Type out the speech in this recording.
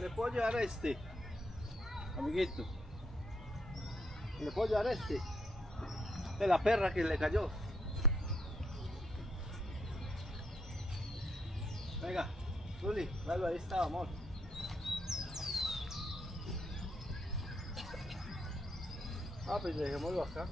Le puedo llevar este, amiguito. Le puedo llevar este. De la perra que le cayó. Venga, Zuli, dale, ahí está, amor. Ah, pues dejémoslo acá.